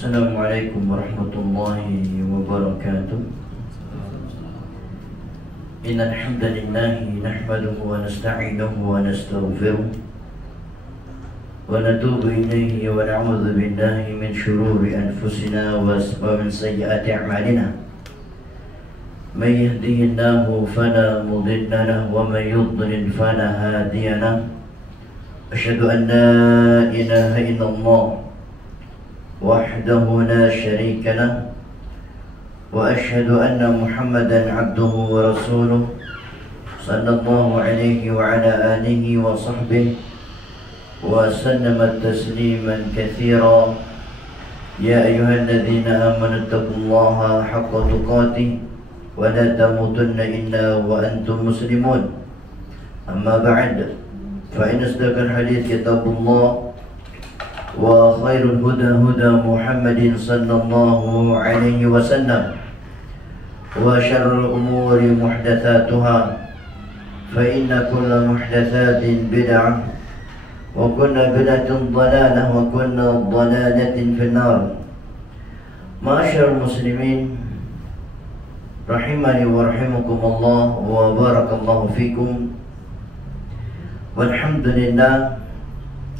Assalamualaikum warahmatullahi wabarakatuh. Innal hamdalillah nahmaduhu wa nasta'inuhu wa nastaghfiruh wa natubu ilayhi wa na'udzu billahi min shururi anfusina wa min sayyiati a'malina. Man yahdihillahu fala mudilla lahu wa man yudlil fala hadiya lahu. Asyhadu an la ilaha illallah وحده لا شريك له وأشهد أن محمدا عبده ورسوله صلى الله عليه وعلى آله وصحبه وسلم تسليما كثيرا. يا أيها الذين آمنوا اتقوا الله حق تقاته ولا تموتن إلا وأنتم مسلمون. أما بعد فإن أصدق الحديث كتاب الله وخير الهدى هدى محمد صلى الله عليه وسلم وشر الأمور محدثاتها فإن كل محدثات بدعة وكل بدعة ضلالة وكل ضلالة في النار. معاشر المسلمين رحمني ورحمكم الله وبارك الله فيكم. والحمد لله,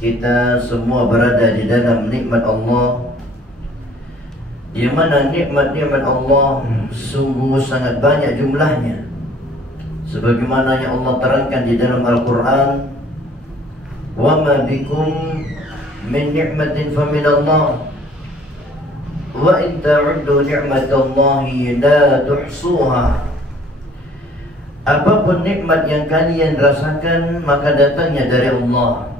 kita semua berada di dalam nikmat Allah, di mana nikmat-nikmat Allah sungguh sangat banyak jumlahnya. Sebagaimana yang Allah terangkan di dalam Al-Quran, wa ma bikum min ni'matin fa min Allah wa in ta'uddu ni'matallahi la tuhsuha. Apapun nikmat yang kalian rasakan maka datangnya dari Allah.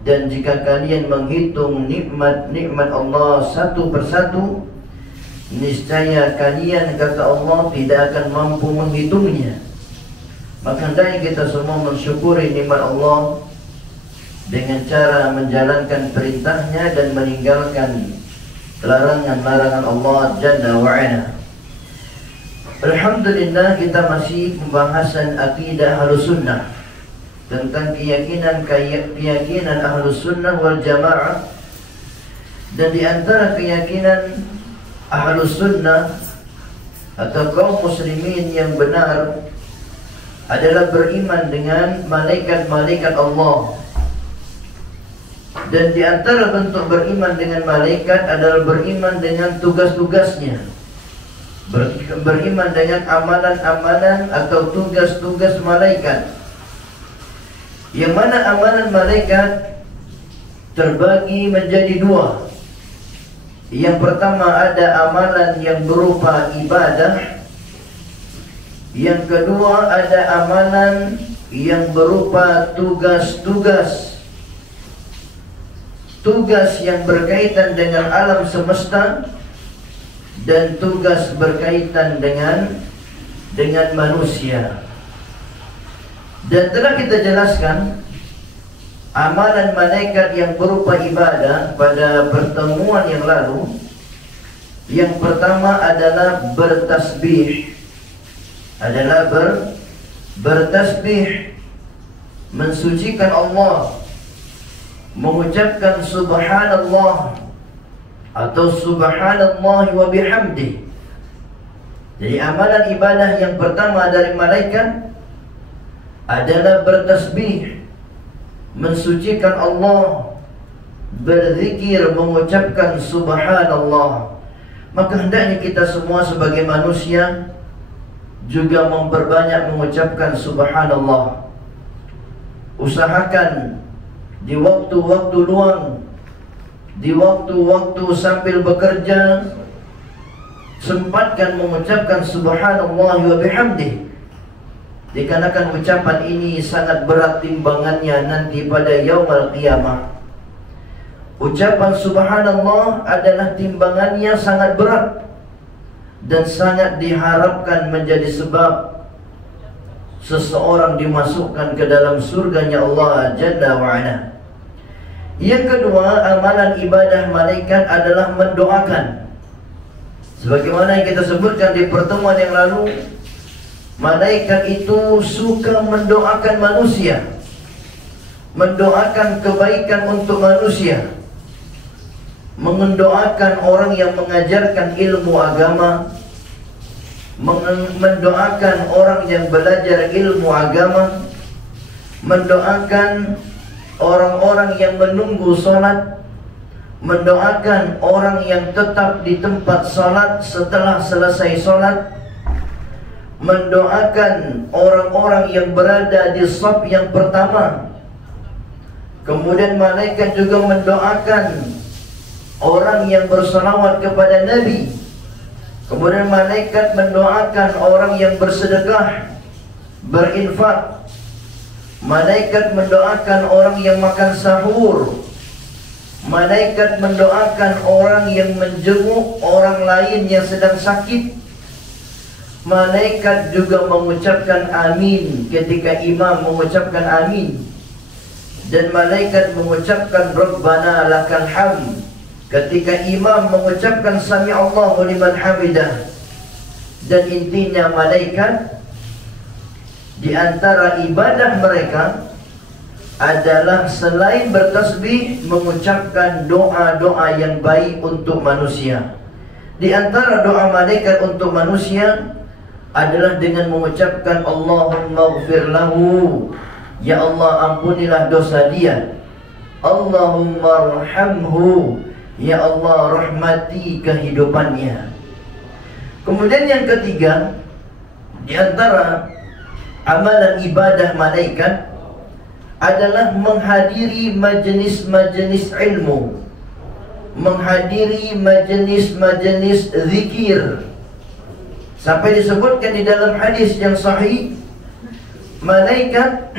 Dan jika kalian menghitung nikmat-nikmat Allah satu persatu, niscaya kalian, kata Allah, tidak akan mampu menghitungnya. Maka hendaknya kita semua mensyukuri nikmat Allah dengan cara menjalankan perintahnya dan meninggalkan larangan-larangan Allah Jalla wa'ala. Alhamdulillah, kita masih pembahasan akidah Ahlus Sunnah, tentang keyakinan Ahlus Sunnah wal Jamaah. Dan di antara keyakinan Ahlus Sunnah atau kaum muslimin yang benar adalah beriman dengan malaikat-malaikat Allah. Dan di antara bentuk beriman dengan malaikat adalah beriman dengan tugas-tugasnya, beriman dengan amalan-amalan atau tugas-tugas malaikat, yang mana amalan malaikat terbagi menjadi dua. Yang pertama ada amalan yang berupa ibadah. Yang kedua ada amalan yang berupa tugas-tugas, tugas yang berkaitan dengan alam semesta dan tugas berkaitan dengan manusia. Dan telah kita jelaskan amalan malaikat yang berupa ibadah pada pertemuan yang lalu. Yang pertama adalah bertasbih, bertasbih, mensucikan Allah, mengucapkan subhanallah atau subhanallah wa bihamdih. Jadi amalan ibadah yang pertama dari malaikat adalah bertasbih, mensucikan Allah, berzikir, mengucapkan subhanallah. Maka hendaknya kita semua sebagai manusia juga memperbanyak mengucapkan subhanallah. Usahakan di waktu-waktu luang, di waktu-waktu sambil bekerja, sempatkan mengucapkan subhanallah wa bihamdih. Dikarenakan ucapan ini sangat berat timbangannya nanti pada yaumul qiyamah. Ucapan subhanallah adalah timbangannya sangat berat dan sangat diharapkan menjadi sebab seseorang dimasukkan ke dalam surganya Allah Jalla wa'ala. Yang kedua, amalan ibadah malaikat adalah mendoakan. Sebagaimana yang kita sebutkan di pertemuan yang lalu, malaikat itu suka mendoakan manusia, mendoakan kebaikan untuk manusia. mendoakan orang yang mengajarkan ilmu agama, mendoakan orang yang belajar ilmu agama, mendoakan orang-orang yang menunggu solat, mendoakan orang yang tetap di tempat solat setelah selesai solat, mendoakan orang-orang yang berada di shaf yang pertama. Kemudian malaikat juga mendoakan orang yang berselawat kepada Nabi. Kemudian malaikat mendoakan orang yang bersedekah, berinfak. Malaikat mendoakan orang yang makan sahur. Malaikat mendoakan orang yang menjenguk orang lain yang sedang sakit. Malaikat juga mengucapkan amin ketika imam mengucapkan amin. Dan malaikat mengucapkan Rabbana lakal hamd ketika imam mengucapkan Sami Allahu liman hamidah. Dan intinya malaikat di antara ibadah mereka adalah selain bertasbih, mengucapkan doa-doa yang baik untuk manusia. Di antara doa malaikat untuk manusia adalah dengan mengucapkan Allahumma ighfir lahu, ya Allah ampunilah dosa dia. Allahumma arhamhu, ya Allah rahmati kehidupannya. Kemudian yang ketiga, di antara amalan ibadah malaikat adalah menghadiri majlis-majlis ilmu, menghadiri majlis-majlis zikir. Sampai disebutkan di dalam hadis yang sahih, malaikat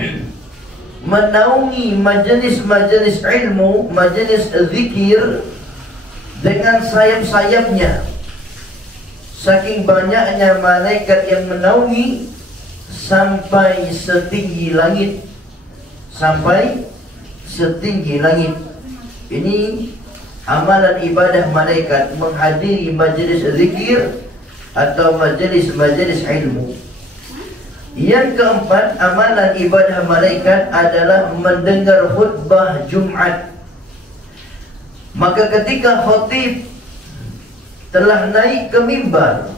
menaungi majlis-majlis ilmu, majlis zikir dengan sayap-sayapnya. Saking banyaknya malaikat yang menaungi sampai setinggi langit. Sampai setinggi langit. Ini amalan ibadah malaikat, menghadiri majlis zikir atau majlis-majlis ilmu. Yang keempat, amalan ibadah malaikat adalah mendengar khutbah Jumat. Maka ketika khatib telah naik ke mimbar,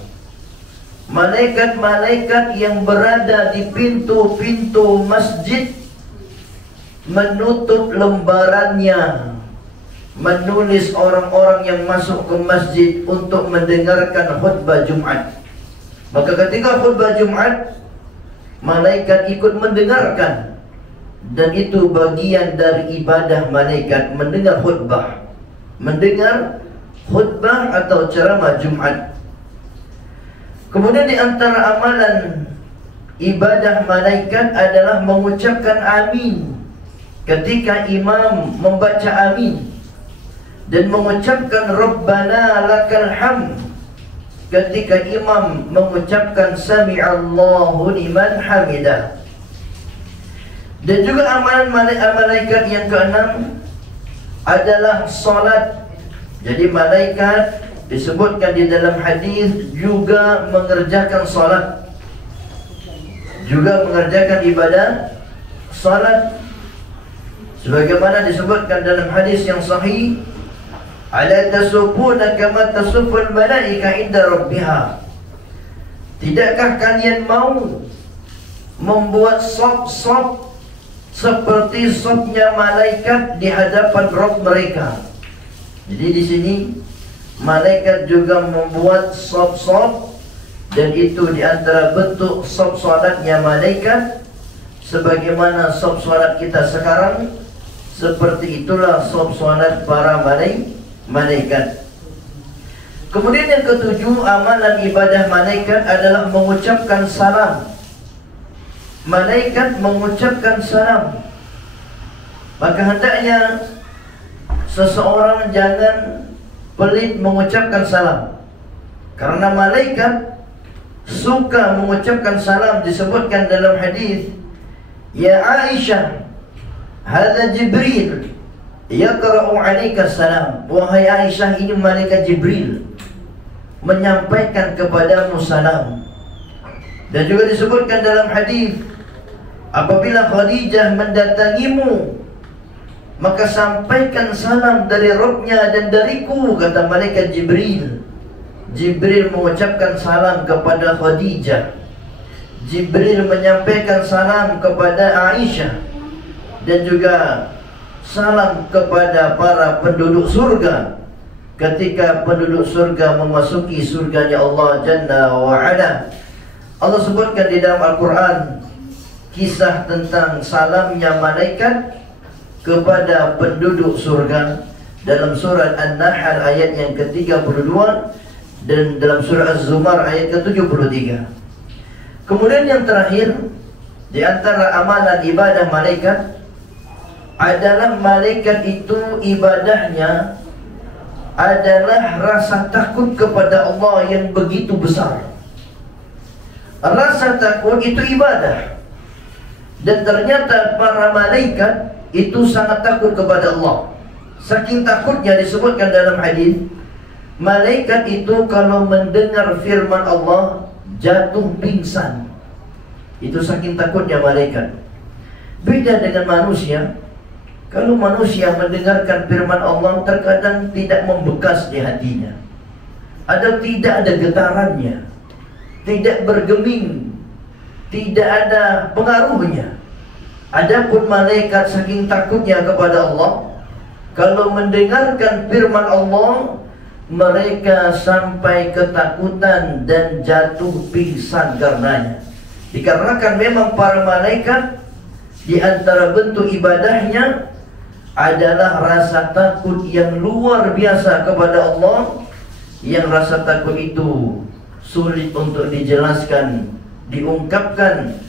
malaikat-malaikat yang berada di pintu-pintu masjid menutup lembarannya, menulis orang-orang yang masuk ke masjid untuk mendengarkan khutbah Jumat. Maka ketika khutbah Jumat, malaikat ikut mendengarkan. Dan itu bagian dari ibadah malaikat, mendengar khutbah. Mendengar khutbah atau ceramah Jumat. Kemudian di antara amalan ibadah malaikat adalah mengucapkan amin ketika imam membaca amin, dan mengucapkan Rabbana lakal hamd ketika imam mengucapkan Sami'allahu liman hamidah. Dan juga amalan malaikat yang keenam adalah solat. Jadi malaikat disebutkan di dalam hadis juga mengerjakan solat, juga mengerjakan ibadah solat. Sebagaimana disebutkan dalam hadis yang sahih, ala tasufuna kama tasuful malaika inda rabbiha. Tidakkah kalian mau membuat sop-sop seperti sopnya malaikat di hadapan Rabb mereka? Jadi di sini malaikat juga membuat sop-sop, dan itu di antara bentuk sop salatnya malaikat. Sebagaimana sop salat kita sekarang, seperti itulah sop salat para malaikat. Kemudian yang ketujuh, amalan ibadah malaikat adalah mengucapkan salam. Malaikat mengucapkan salam. Maka hendaknya seseorang jangan pelit mengucapkan salam, karena malaikat suka mengucapkan salam. Disebutkan dalam hadis, ya Aisyah, hadza Jibril yaqra'u 'alaika salam. Wahai Aisyah, ini malaikat Jibril menyampaikan kepadamu salam. Dan juga disebutkan dalam hadis, apabila Khadijah mendatangimu maka sampaikan salam dari Rabb-Nya dan dariku, kata malaikat Jibril. Jibril mengucapkan salam kepada Khadijah. Jibril menyampaikan salam kepada Aisyah, dan juga salam kepada para penduduk surga ketika penduduk surga memasuki surganya Allah Jalla wa'ala. Allah sebutkan di dalam Al-Quran kisah tentang salamnya malaikat kepada penduduk surga dalam surat An-Nahl ayat yang ke-32 dan dalam surah Az-Zumar ayat ke-73. Kemudian yang terakhir, di antara amalan ibadah malaikat adalah malaikat itu ibadahnya adalah rasa takut kepada Allah yang begitu besar. Rasa takut itu ibadah. Dan ternyata para malaikat itu sangat takut kepada Allah. Saking takutnya disebutkan dalam hadis, malaikat itu kalau mendengar firman Allah jatuh pingsan. Itu saking takutnya malaikat. Beda dengan manusia. Kalau manusia mendengarkan firman Allah terkadang tidak membekas di hatinya, atau tidak ada getarannya, tidak bergeming, tidak ada pengaruhnya. Adapun malaikat saking takutnya kepada Allah, kalau mendengarkan firman Allah, mereka sampai ketakutan dan jatuh pingsan karenanya. Dikarenakan memang para malaikat di antara bentuk ibadahnya adalah rasa takut yang luar biasa kepada Allah, yang rasa takut itu sulit untuk dijelaskan, diungkapkan,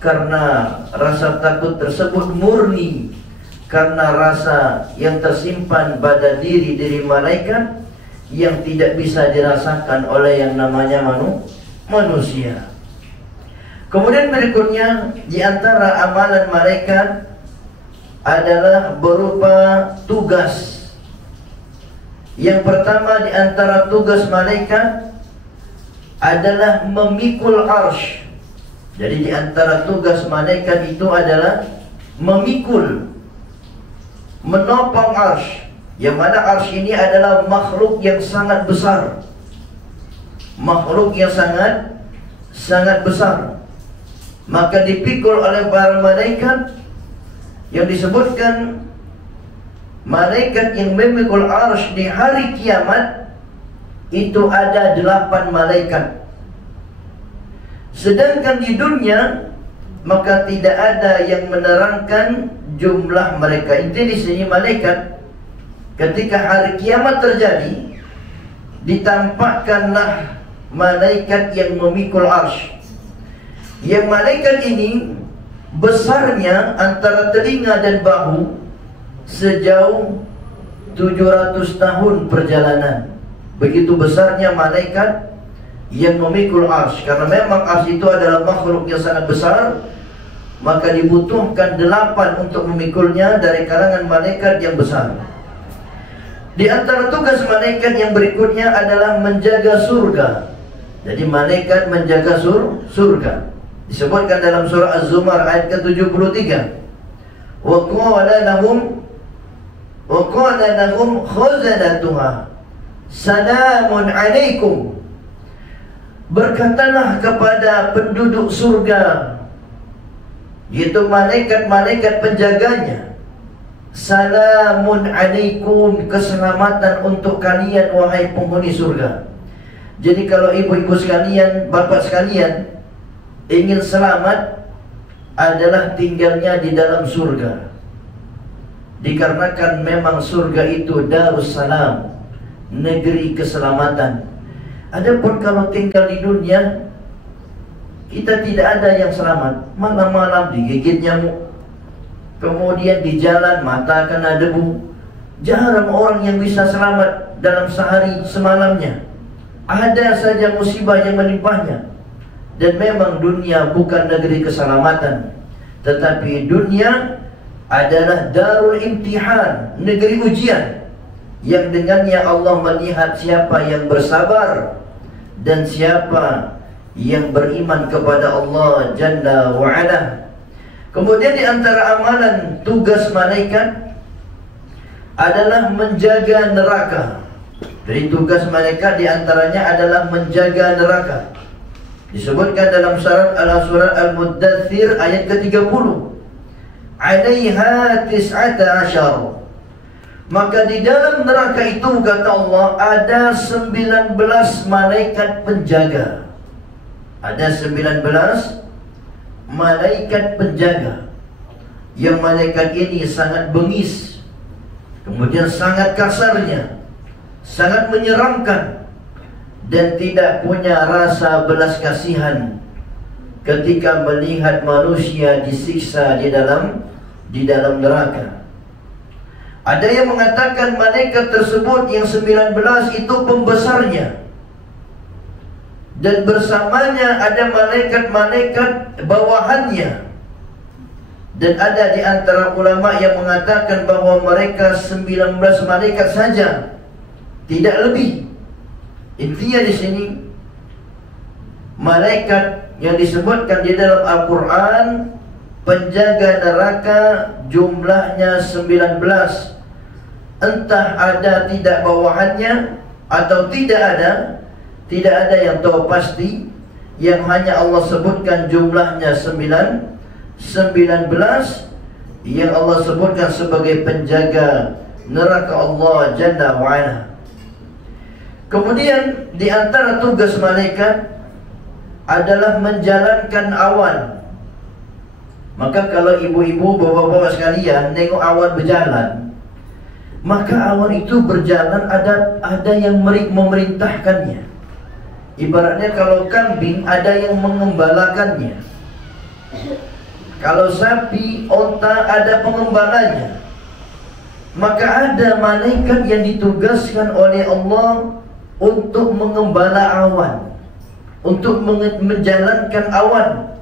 karena rasa takut tersebut murni karena rasa yang tersimpan pada diri malaikat yang tidak bisa dirasakan oleh yang namanya manusia. Kemudian berikutnya, di antara amalan malaikat adalah berupa tugas. Yang pertama di antara tugas malaikat adalah memikul arsy. Jadi di antara tugas malaikat itu adalah memikul, menopang arsy. Yang mana arsy ini adalah makhluk yang sangat besar, makhluk yang sangat besar. Maka dipikul oleh para malaikat. Yang disebutkan malaikat yang memikul arsy di hari kiamat itu ada 8 malaikat. Sedangkan di dunia maka tidak ada yang menerangkan jumlah mereka. Inti di sini malaikat ketika hari kiamat terjadi, ditampakkanlah malaikat yang memikul arsy. Yang malaikat ini besarnya antara telinga dan bahu sejauh 700 tahun perjalanan. Begitu besarnya malaikat yang memikul arsy. Karena memang arsy itu adalah makhluk yang sangat besar, maka dibutuhkan 8 untuk memikulnya dari kalangan malaikat yang besar. Di antara tugas malaikat yang berikutnya adalah menjaga surga. Jadi malaikat menjaga surga. Disebutkan dalam surah Az-Zumar ayat ke-73. Wa qala lahum khazanatuha salamun alaikum. Berkatalah kepada penduduk surga, yaitu malaikat-malaikat penjaganya, salamun alaikum, keselamatan untuk kalian wahai penghuni surga. Jadi kalau ibu-ibu sekalian, bapak sekalian ingin selamat, adalah tinggalnya di dalam surga. Dikarenakan memang surga itu Darussalam, negeri keselamatan. Adapun kalau tinggal di dunia, kita tidak ada yang selamat. Malam-malam digigit nyamuk, kemudian di jalan mata kena debu. Jarang orang yang bisa selamat dalam sehari semalamnya. Ada saja musibah yang menimpahnya. Dan memang dunia bukan negeri keselamatan, tetapi dunia adalah darul imtihan, negeri ujian, yang dengannya Allah melihat siapa yang bersabar dan siapa yang beriman kepada Allah Jalla wa'ala. Kemudian di antara amalan tugas malaikat adalah menjaga neraka. Jadi tugas malaikat diantaranya adalah menjaga neraka. Disebutkan dalam surat Al-Muddathir ayat ke-30, 'alaiha tis'ata asyar. Maka di dalam neraka itu, kata Allah, ada 19 malaikat penjaga. Ada 19 malaikat penjaga. Yang malaikat ini sangat bengis, kemudian sangat kasarnya, sangat menyeramkan, dan tidak punya rasa belas kasihan ketika melihat manusia disiksa di dalam neraka. Ada yang mengatakan malaikat tersebut yang 19 itu pembesarnya, dan bersamanya ada malaikat-malaikat bawahannya. Dan ada di antara ulama yang mengatakan bahwa mereka 19 malaikat saja, tidak lebih. Intinya di sini, malaikat yang disebutkan di dalam Al-Quran penjaga neraka jumlahnya 19. Entah ada tidak bawahannya atau tidak ada yang tahu pasti. Yang hanya Allah sebutkan jumlahnya 19, yang Allah sebutkan sebagai penjaga neraka Allah Jalla wa'ala. Kemudian di antara tugas malaikat adalah menjalankan awan. Maka kalau ibu-ibu, bapak-bapak sekalian nengok awan berjalan, maka awan itu berjalan ada yang memerintahkannya. Ibaratnya kalau kambing ada yang mengembalakannya, kalau sapi, onta ada pengembalanya. Maka ada malaikat yang ditugaskan oleh Allah untuk mengembala awan, untuk menjalankan awan,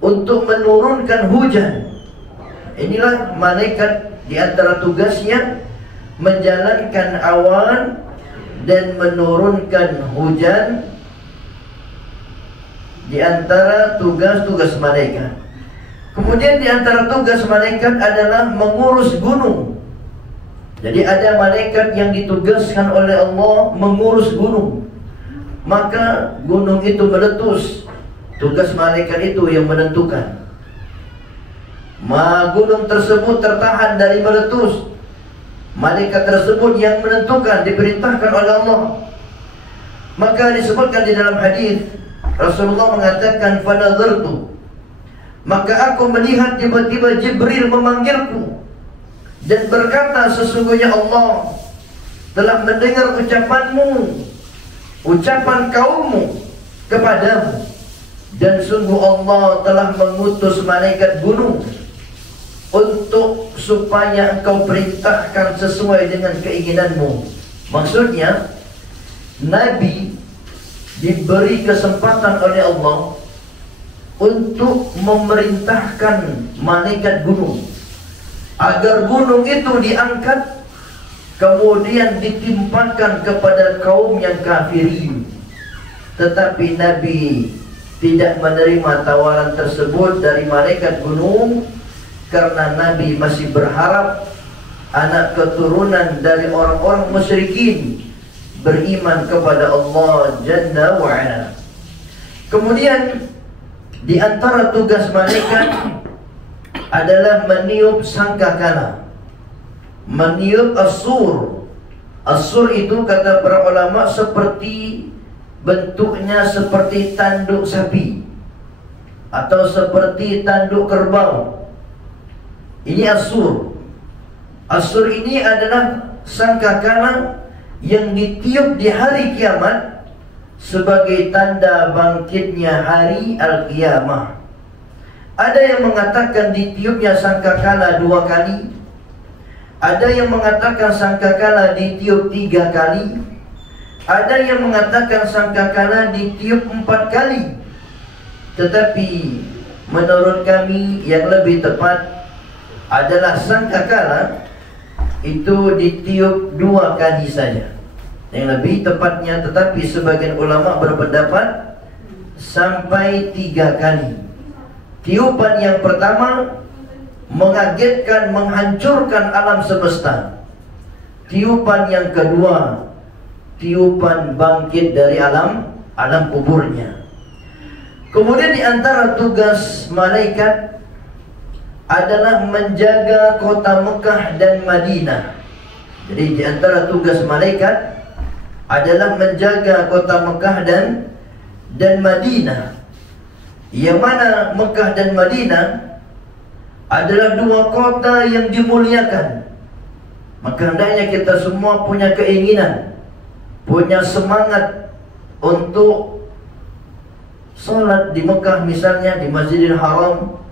untuk menurunkan hujan. Inilah malaikat, di antara tugasnya menjalankan awan dan menurunkan hujan. Di antara tugas-tugas malaikat. Kemudian di antara tugas malaikat adalah mengurus gunung. Jadi ada malaikat yang ditugaskan oleh Allah mengurus gunung. Maka gunung itu meletus. Tugas malaikat itu yang menentukan. Gunung tersebut tertahan dari meletus. Malaikat tersebut yang menentukan, diperintahkan oleh Allah. Maka disebutkan di dalam hadis, Rasulullah mengatakan, "Fanadhartu." Maka aku melihat tiba-tiba Jibril memanggilku dan berkata, "Sesungguhnya Allah telah mendengar ucapanmu, ucapan kaummu kepadamu, dan sungguh Allah telah mengutus malaikat gunung untuk supaya engkau perintahkan sesuai dengan keinginanmu." Maksudnya, Nabi diberi kesempatan oleh Allah untuk memerintahkan malaikat gunung agar gunung itu diangkat, kemudian ditimpakan kepada kaum yang kafirin. Tetapi Nabi tidak menerima tawaran tersebut dari malaikat gunung, karena Nabi masih berharap anak keturunan dari orang-orang musyrikin beriman kepada Allah Jalla wa'ala. Kemudian di antara tugas malaikat adalah meniup sangkakala, meniup as-sur. As-sur itu kata para ulama seperti bentuknya seperti tanduk sapi atau seperti tanduk kerbau. Ini as-sur. As-sur ini adalah sangkakala yang ditiup di hari kiamat sebagai tanda bangkitnya hari al-qiyamah. Ada yang mengatakan ditiupnya sangkakala 2 kali. Ada yang mengatakan sangkakala ditiup 3 kali. Ada yang mengatakan sangkakala ditiup 4 kali. Tetapi menurut kami yang lebih tepat adalah sangkakala itu ditiup 2 kali saja, yang lebih tepatnya. Tetapi sebagian ulama berpendapat sampai 3 kali. Tiupan yang pertama mengagetkan, menghancurkan alam semesta. tiupan yang kedua, tiupan bangkit dari alam kuburnya. Kemudian di antara tugas malaikat adalah menjaga kota Mekah dan Madinah. Jadi di antara tugas malaikat adalah menjaga kota Mekah dan Madinah. Yang mana Mekah dan Madinah adalah dua kota yang dimuliakan. Maka hendaknya kita semua punya keinginan, punya semangat untuk salat di Mekah misalnya, di Masjidil Haram,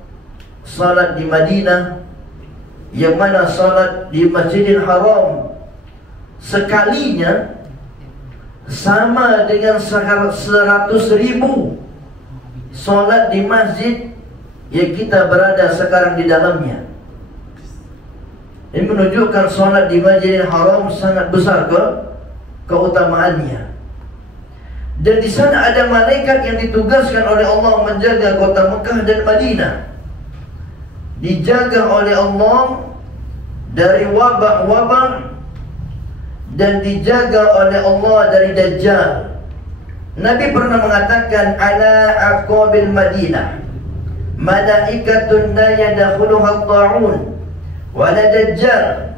salat di Madinah. Yang mana salat di Masjidil Haram sekalinya sama dengan 100.000 salat di masjid yang kita berada sekarang di dalamnya. Ini menunjukkan salat di Masjidil Haram sangat besar keutamaannya. Dan di sana ada malaikat yang ditugaskan oleh Allah menjaga kota Mekah dan Madinah. Dijaga oleh Allah dari wabah-wabah dan dijaga oleh Allah dari Dajjal. Nabi pernah mengatakan, ala aqabil Madinah malaikatun la yadkhuluha at-ta'un wala Dajjal.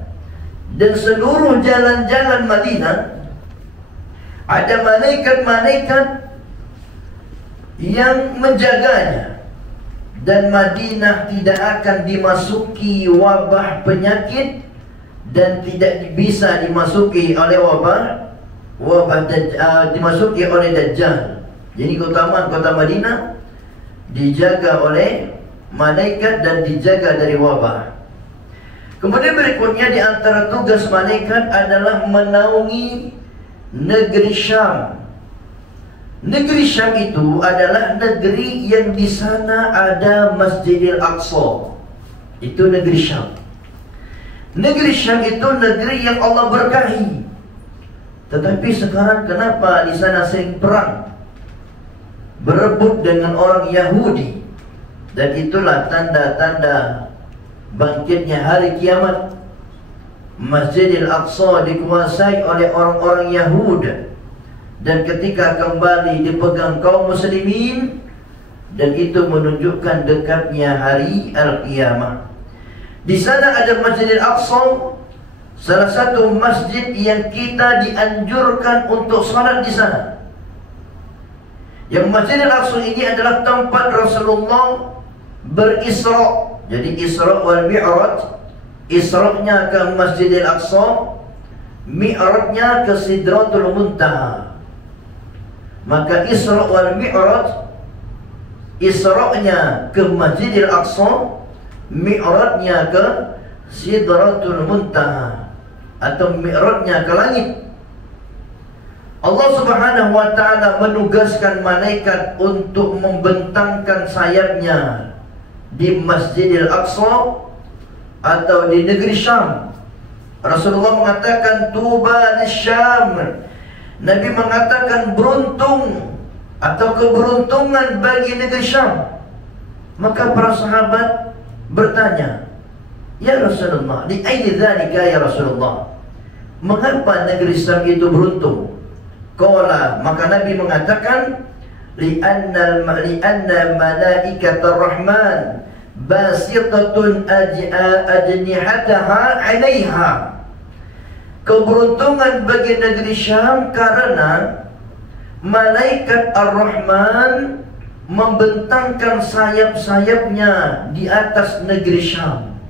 Dan seluruh jalan-jalan Madinah ada malaikat-malaikat yang menjaganya, dan Madinah tidak akan dimasuki wabah penyakit dan tidak bisa dimasuki oleh dimasuki oleh Dajjal. Jadi keutamaan kota Madinah dijaga oleh malaikat dan dijaga dari wabah. Kemudian berikutnya di antara tugas malaikat adalah menaungi negeri Syam. Negeri Syam itu adalah negeri yang di sana ada Masjidil Aqsa. Itu negeri Syam. Negeri Syam itu negeri yang Allah berkahi. Tetapi sekarang kenapa di sana sering perang, berebut dengan orang Yahudi? Dan itulah tanda-tanda bangkitnya hari kiamat. Masjidil Aqsa dikuasai oleh orang-orang Yahudi, dan ketika kembali dipegang kaum muslimin, dan itu menunjukkan dekatnya hari al-qiyamah. Di sana ada Masjidil Aqsa, salah satu masjid yang kita dianjurkan untuk salat di sana. Yang Masjidil Aqsa ini adalah tempat Rasulullah berisra. Jadi Isra wal Mi'raj, Isra'nya ke Masjidil Aqsa, Mi'rajnya ke Sidratul Muntaha. Maka Isra wal Mi'raj, Isra'nya ke Masjidil Aqsa, Mi'rajnya ke Sidratul Muntaha, atau Mi'rajnya ke langit. Allah Subhanahu wa ta'ala menugaskan malaikat untuk membentangkan sayapnya di Masjidil Aqsa atau di negeri Syam. Rasulullah mengatakan tuba lisyam. Nabi mengatakan beruntung atau keberuntungan bagi negeri Syam. Maka para sahabat bertanya, ya Rasulullah, li ayyi dzalika ya Rasulullah, mengapa negeri Syam itu beruntung? Qala, maka Nabi mengatakan, li'anna malaikatar rahman basitatun ajnihataha 'alaiha. Keberuntungan bagi negeri Syam karena malaikat Ar-Rahman membentangkan sayap-sayapnya di atas negeri Syam.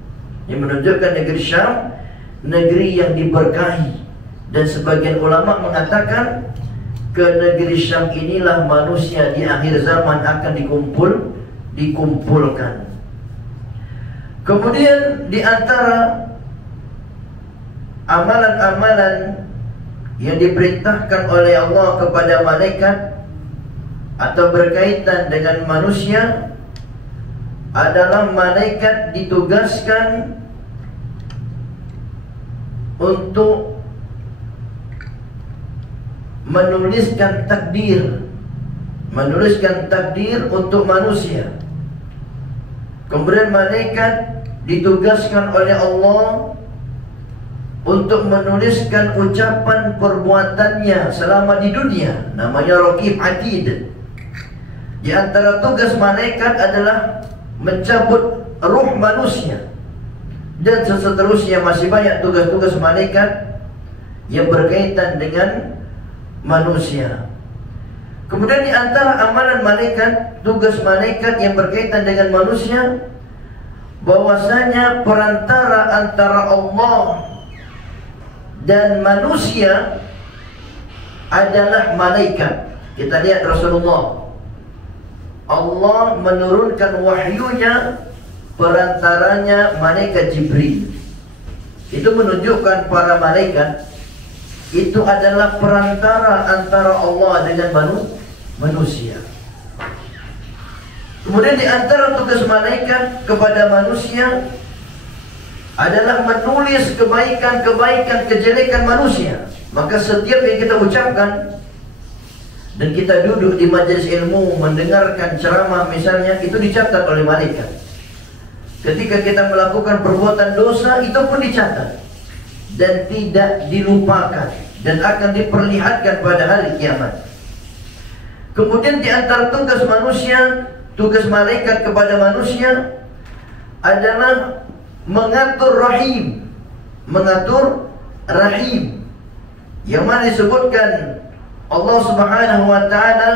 Yang menunjukkan negeri Syam negeri yang diberkahi. Dan sebagian ulama mengatakan ke negeri Syam inilah manusia di akhir zaman akan dikumpulkan. Kemudian di antara amalan-amalan yang diperintahkan oleh Allah kepada malaikat atau berkaitan dengan manusia adalah malaikat ditugaskan untuk menuliskan takdir untuk manusia. Kemudian malaikat ditugaskan oleh Allah untuk menuliskan ucapan perbuatannya selama di dunia, namanya Raqib Atid. Di antara tugas malaikat adalah mencabut ruh manusia, dan seterusnya. Masih banyak tugas-tugas malaikat yang berkaitan dengan manusia. Kemudian di antara amalan malaikat, tugas malaikat yang berkaitan dengan manusia, bahwasanya perantara antara Allah dan manusia adalah malaikat. Kita lihat Rasulullah, Allah menurunkan wahyunya, perantaranya malaikat Jibril. Itu menunjukkan para malaikat itu adalah perantara antara Allah dengan manusia. Kemudian di antara tugas malaikat kepada manusia adalah menulis kebaikan-kebaikan, kejelekan manusia. Maka setiap yang kita ucapkan dan kita duduk di majelis ilmu mendengarkan ceramah misalnya, itu dicatat oleh malaikat. Ketika kita melakukan perbuatan dosa, itu pun dicatat dan tidak dilupakan, dan akan diperlihatkan pada hari kiamat. Kemudian di antara tugas manusia, tugas malaikat kepada manusia adalah mengatur rahim. Mengatur rahim, yang mana disebutkan Allah Subhanahu wa ta'ala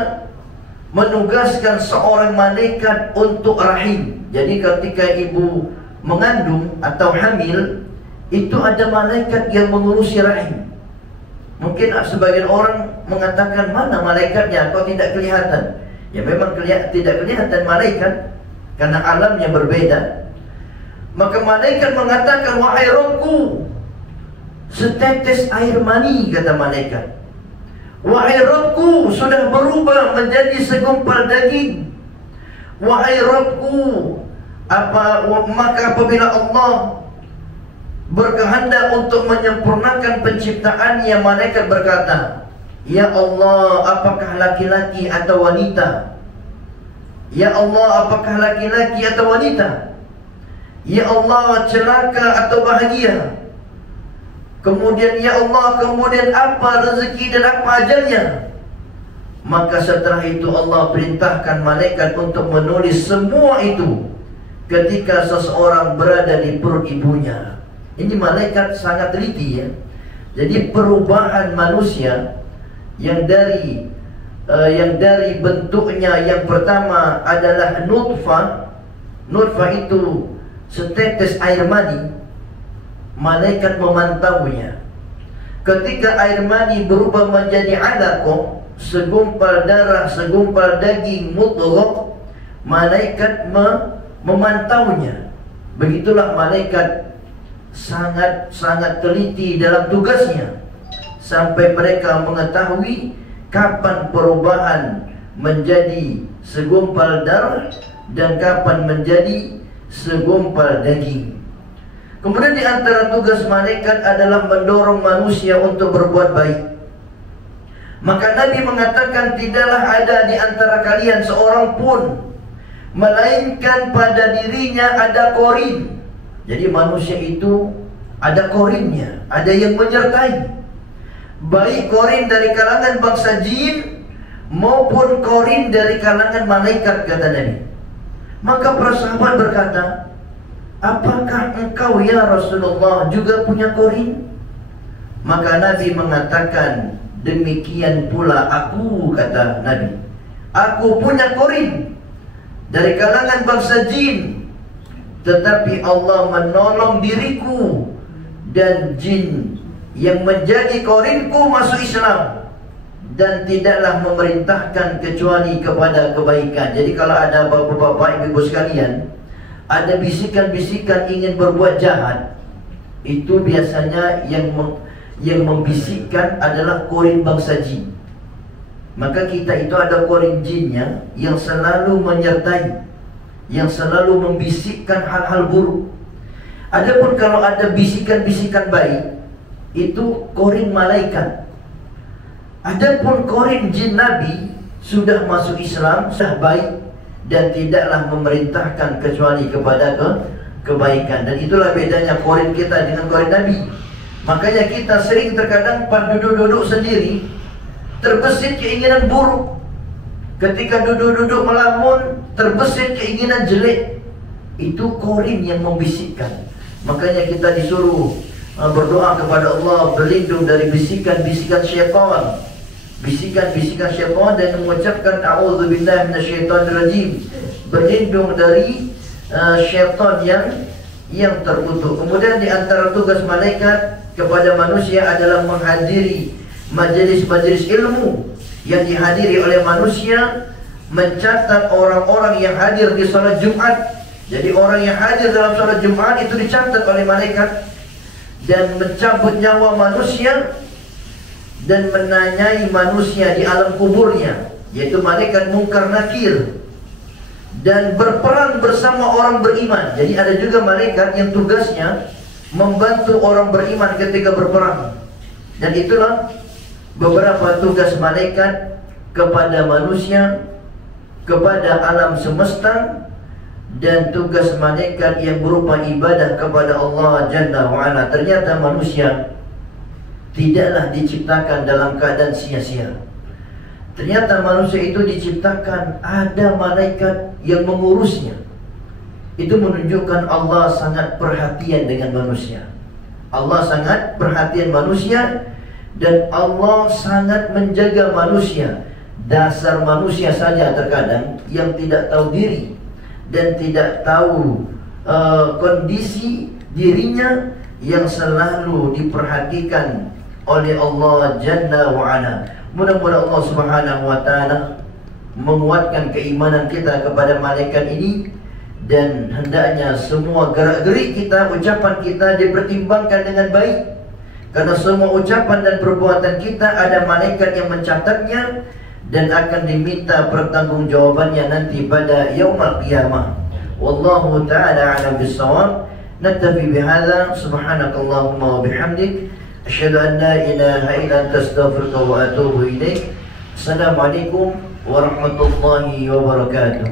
menugaskan seorang malaikat untuk rahim. Jadi ketika ibu mengandung atau hamil, itu ada malaikat yang mengurusi rahim. Mungkin sebagian orang mengatakan, mana malaikatnya, kok tidak kelihatan? Ya memang tidak kelihatan malaikat, karena alamnya berbeda. Maka malaikat mengatakan, wahai Rabbku, setetes air mani, kata malaikat, wahai Rabbku, sudah berubah menjadi segumpal daging. Wahai Rabbku, maka apabila Allah berkehendak untuk menyempurnakan penciptaannya, malaikat berkata, ya Allah, apakah laki-laki atau wanita? Ya Allah, apakah laki-laki atau wanita? Ya Allah, celaka atau bahagia? Kemudian ya Allah, kemudian apa rezeki dan apa ajalnya? Maka setelah itu Allah perintahkan malaikat untuk menulis semua itu ketika seseorang berada di perut ibunya. Ini malaikat sangat teliti ya. Jadi perubahan manusia yang dari bentuknya yang pertama adalah nutfah. Nutfah itu setetes air mani. Malaikat memantaunya. Ketika air mani berubah menjadi alaqah, segumpal darah, segumpal daging, mudghah, malaikat memantaunya. Begitulah malaikat sangat teliti dalam tugasnya, sampai mereka mengetahui kapan perubahan menjadi segumpal darah dan kapan menjadi segumpal daging. Kemudian di antara tugas malaikat adalah mendorong manusia untuk berbuat baik. Maka Nabi mengatakan, tidaklah ada di antara kalian seorang pun melainkan pada dirinya ada korin. Jadi manusia itu ada korinnya, ada yang menyertai. Baik korin dari kalangan bangsa jin maupun korin dari kalangan malaikat, kata Nabi. Maka para sahabat berkata, apakah engkau ya Rasulullah juga punya korin? Maka Nabi mengatakan, demikian pula aku, kata Nabi. Aku punya korin dari kalangan bangsa jin, tetapi Allah menolong diriku dan jin yang menjadi korinku masuk Islam, dan tidaklah memerintahkan kecuali kepada kebaikan. Jadi kalau ada bapak-bapak, ibu-ibu sekalian, ada bisikan-bisikan ingin berbuat jahat, itu biasanya yang membisikkan adalah korin bangsa jin. Maka kita itu ada korin jinnya yang selalu menyertai, yang selalu membisikkan hal-hal buruk. Adapun kalau ada bisikan-bisikan baik, itu korin malaikat. Adapun korin jin Nabi sudah masuk Islam, sudah baik, dan tidaklah memerintahkan kecuali kepada kebaikan. Dan itulah bedanya korin kita dengan korin Nabi. Makanya kita sering terkadang pas duduk-duduk sendiri terbesit keinginan buruk. Ketika duduk-duduk melamun terbesit keinginan jelek. Itu korin yang membisikkan. Makanya kita disuruh berdoa kepada Allah, berlindung dari bisikan-bisikan syaitan, bisikan-bisikan syaitan, dan mengucapkan a'udzubillahi minasyaitonirrajim, berlindung dari syaitan yang terkutuk. Kemudian di antara tugas malaikat kepada manusia adalah menghadiri majelis-majelis ilmu yang dihadiri oleh manusia, mencatat orang-orang yang hadir di salat Jumat. Jadi orang yang hadir dalam salat Jumat itu dicatat oleh malaikat, dan mencabut nyawa manusia dan menanyai manusia di alam kuburnya, yaitu malaikat Munkar Nakir, dan berperang bersama orang beriman. Jadi ada juga malaikat yang tugasnya membantu orang beriman ketika berperang. Dan itulah beberapa tugas malaikat kepada manusia, kepada alam semesta, dan tugas malaikat yang berupa ibadah kepada Allah Jalla wa'ala. Ternyata manusia tidaklah diciptakan dalam keadaan sia-sia. Ternyata manusia itu diciptakan ada malaikat yang mengurusnya. Itu menunjukkan Allah sangat perhatian dengan manusia. Allah sangat perhatian manusia, dan Allah sangat menjaga manusia. Dasar manusia saja terkadang yang tidak tahu diri dan tidak tahu kondisi dirinya, yang selalu diperhatikan oleh Allah Jalla wa'ala. Mudah-mudahan Allah Subhanahu wa ta'ala menguatkan keimanan kita kepada malaikat ini, dan hendaknya semua gerak-gerik kita, ucapan kita dipertimbangkan dengan baik, karena semua ucapan dan perbuatan kita ada malaikat yang mencatatnya dan akan diminta pertanggungjawabannya nanti pada yaumul qiyamah. Wallahu ta'ala a'lam bis-shawab. Naktafi bihadza, subhanakallahumma wa bihamdik, asyhadu an la ilaha illa anta, astaghfiruka wa atubu ilaik. Assalamualaikum warahmatullahi wabarakatuh.